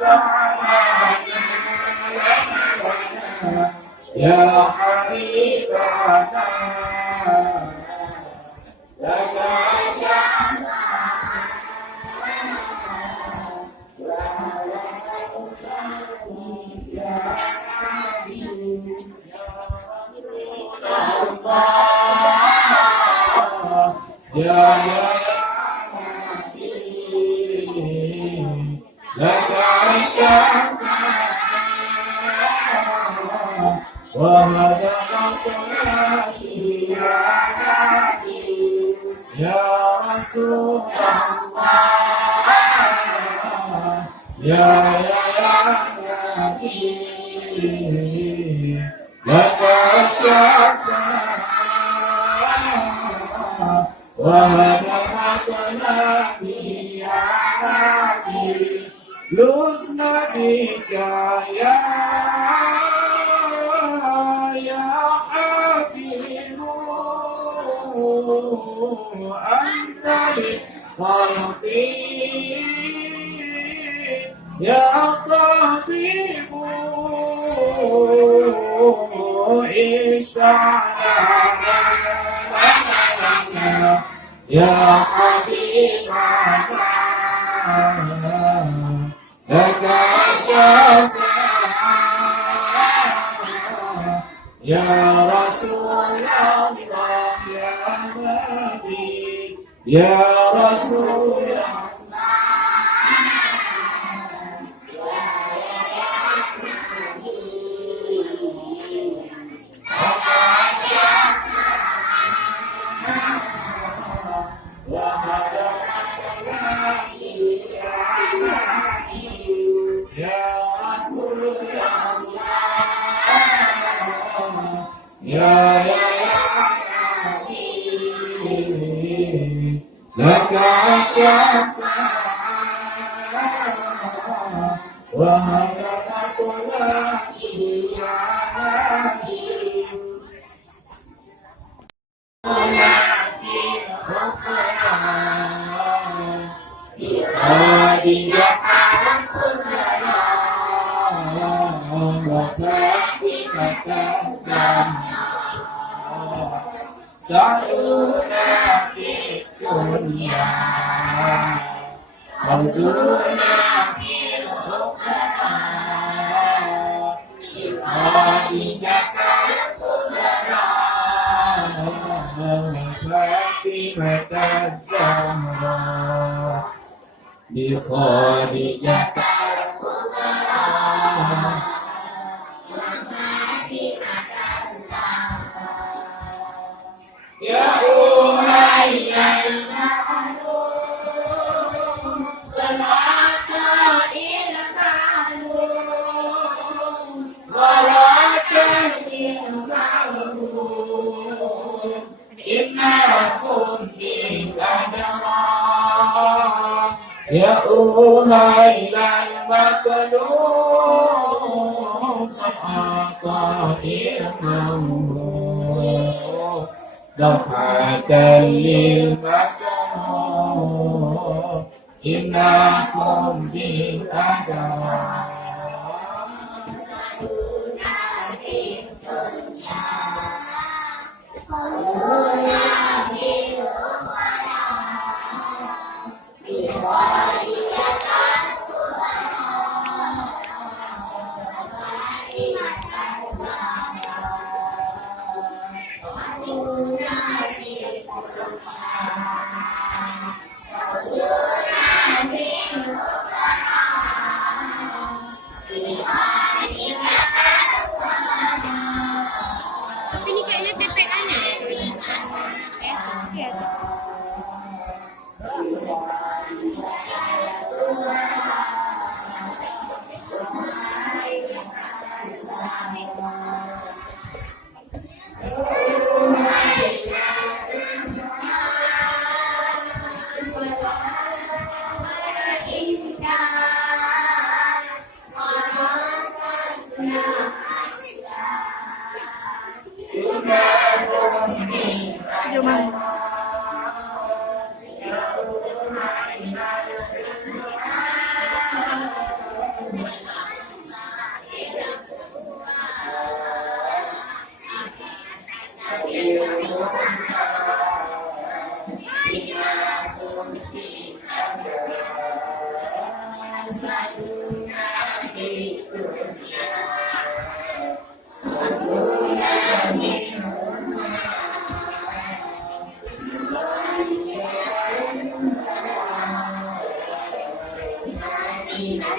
سعدنا يا حبيبنا لك عشقنا يا حبيب يا الله يا حبيب لك عشقنا وهذا مطلعي يا حبيب يا رسول الله يا حبيب لك عشقنا وهذا مطلعي يا حبيب لسنا بك يا حبيب أنت لخلقي يا طبيب استعلنا يا حبيبنا لك عشقنا يا رسول الله يا نبي يا رسول الله لك عشقنا وهذا مطلعي يا حبيب في هذه حقنا وفاتحة سعدنا في الدنيا موتنا في الأخرى خادجة الكبرى وفاطمة الزهراء بخادجة يا أولي المعلوم والعطاء المعلوم وراك المعلوم إنكم بالأدرى يا أولي المظلوم والعطاء المعلوم دفعة للمكروه إنكم بالأدرى Nih.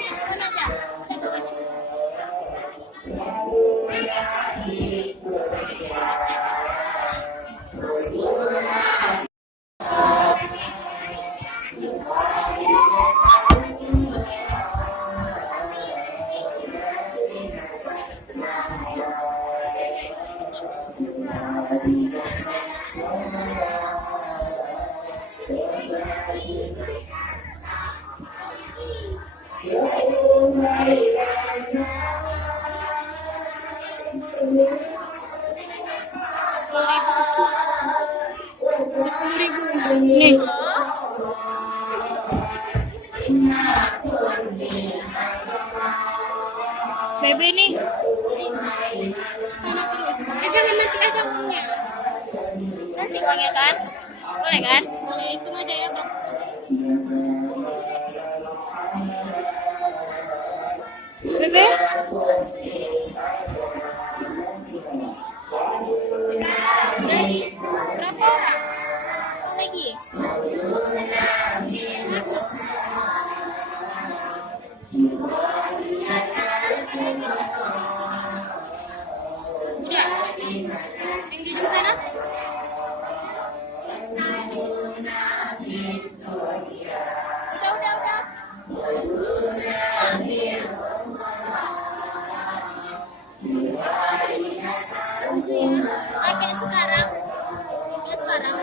Baby nih. Sana terus. Jangan nanti aja uangnya. Nanti uangnya kan? Boleh kan? Boleh hitung aja ya, Bang. Bebe? Lagi berapa orang? Lagi. Sudah. Yang di ujung sana? Udah. Pakai sekarang. Pakai sekarang.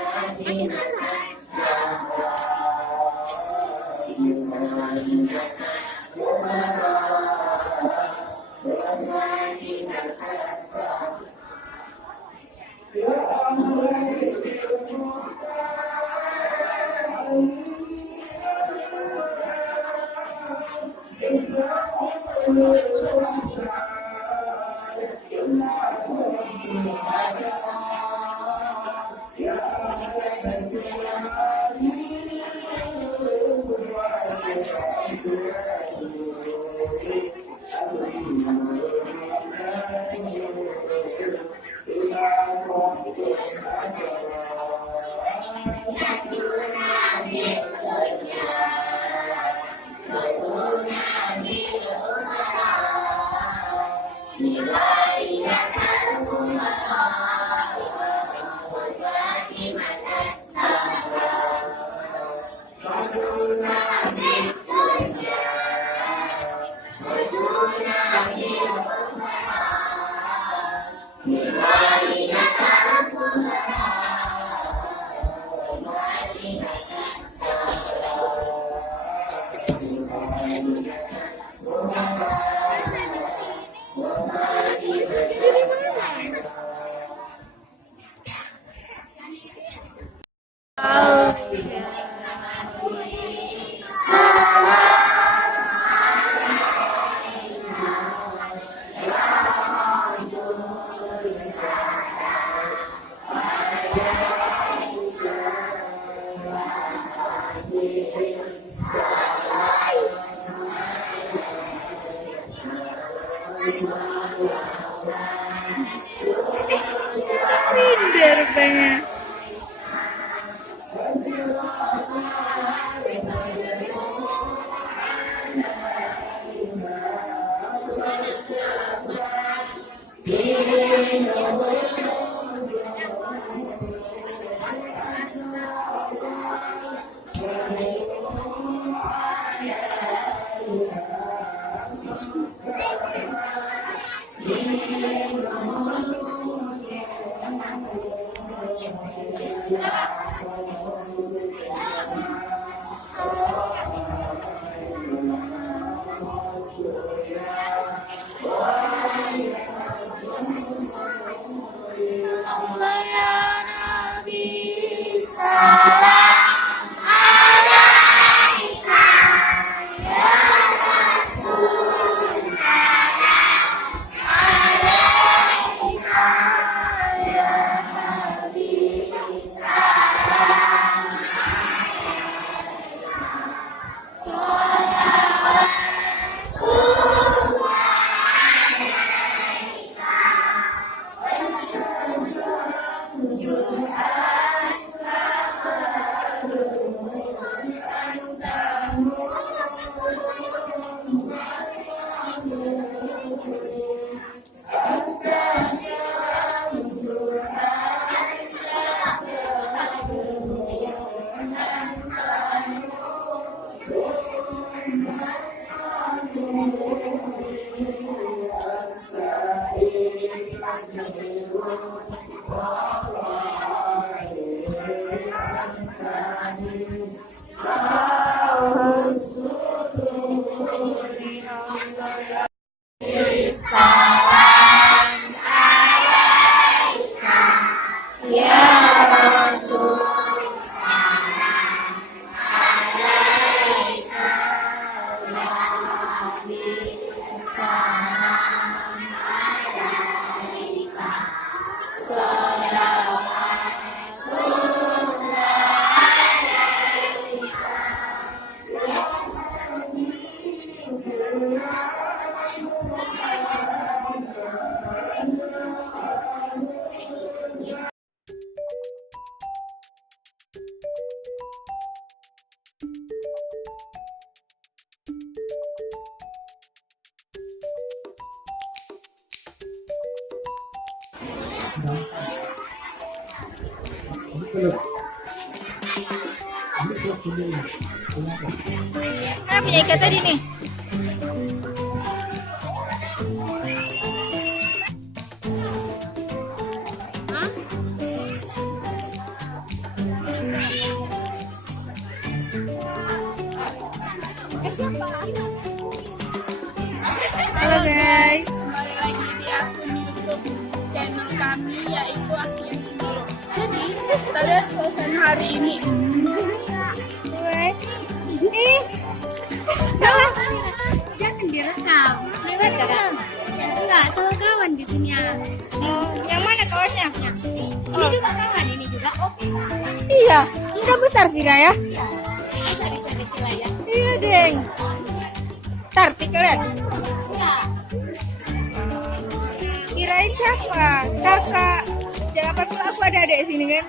Minder pengen. Mana punya ikan tadi nih? Hah? Halo guys, kembali lagi di akun YouTube channel kami yaitu Akian Singolo. Jadi kita lihat suasana hari ini. Jangan direkam. Enggak, sama kawan di sini ya. Oh, yang mana kawannya? Ini juga kawan, ini juga. Oh, Iya, udah besar Vira ya? bisa kecil-kecil aja. Iya deng. Tartik lihat. Iya. Kirain siapa? Kakak. Jangan panggil aku ada adik sini kan?